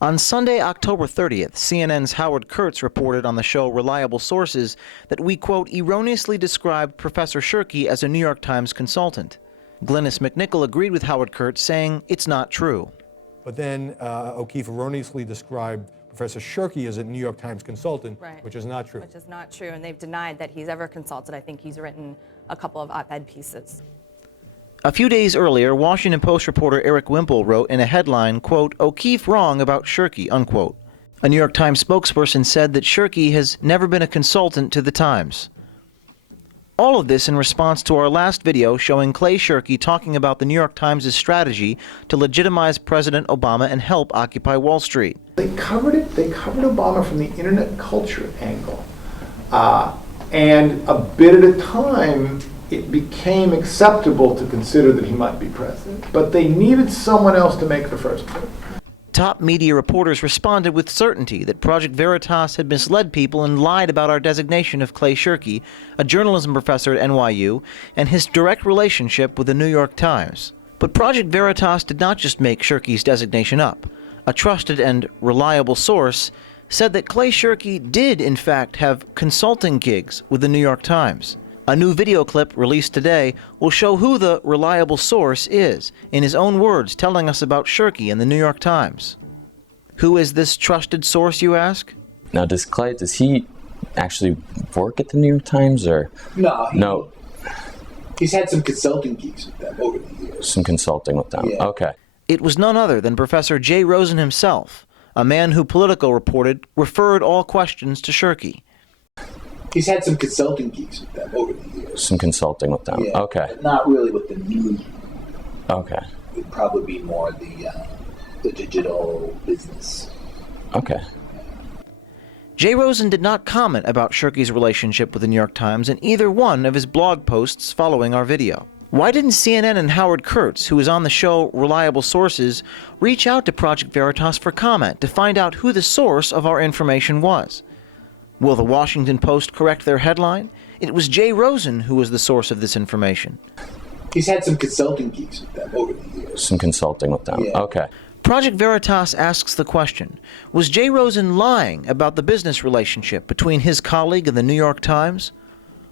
On Sunday, October 30th, CNN's Howard Kurtz reported on the show Reliable Sources that we, quote, erroneously described Professor Shirky as a New York Times consultant. Glynis McNichol agreed with Howard Kurtz, saying it's not true. But then O'Keefe erroneously described Professor Shirky as a New York Times consultant, right, which is not true. Which is not true, and they've denied that he's ever consulted. I think he's written a couple of op-ed pieces. A few days earlier, Washington Post reporter Eric Wimple wrote in a headline, quote, O'Keefe wrong about Shirky, unquote. A New York Times spokesperson said that Shirky has never been a consultant to the Times. All of this in response to our last video showing Clay Shirky talking about the New York Times' strategy to legitimize President Obama and help Occupy Wall Street. They covered it. They covered Obama from the internet culture angle. And a bit at a time, it became acceptable to consider that he might be president. But they needed someone else to make the first move. Top media reporters responded with certainty that Project Veritas had misled people and lied about our designation of Clay Shirky, a journalism professor at NYU, and his direct relationship with the New York Times. But Project Veritas did not just make Shirky's designation up. A trusted and reliable source said that Clay Shirky did, in fact, have consulting gigs with the New York Times. A new video clip released today will show who the reliable source is, in his own words telling us about Shirky and the New York Times. Who is this trusted source, you ask? Now, does he actually work at the New York Times, or? No. He's had some consulting gigs with them over the years. Some consulting with them, yeah. Okay. It was none other than Professor Jay Rosen himself, a man who Politico reported referred all questions to Shirky. He's had some consulting gigs with them over the years. Some consulting with them, yeah, okay. But not really with the news. Okay. It would probably be more the digital business. Okay. Jay Rosen did not comment about Shirky's relationship with the New York Times in either one of his blog posts following our video. Why didn't CNN and Howard Kurtz, who is on the show Reliable Sources, reach out to Project Veritas for comment to find out who the source of our information was? Will the Washington Post correct their headline? It was Jay Rosen who was the source of this information. He's had some consulting gigs with them over the years. Some consulting with them, yeah. Okay. Project Veritas asks the question, was Jay Rosen lying about the business relationship between his colleague and the New York Times?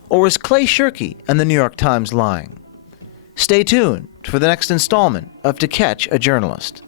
Or is Clay Shirky and the New York Times lying? Stay tuned for the next installment of To Catch a Journalist.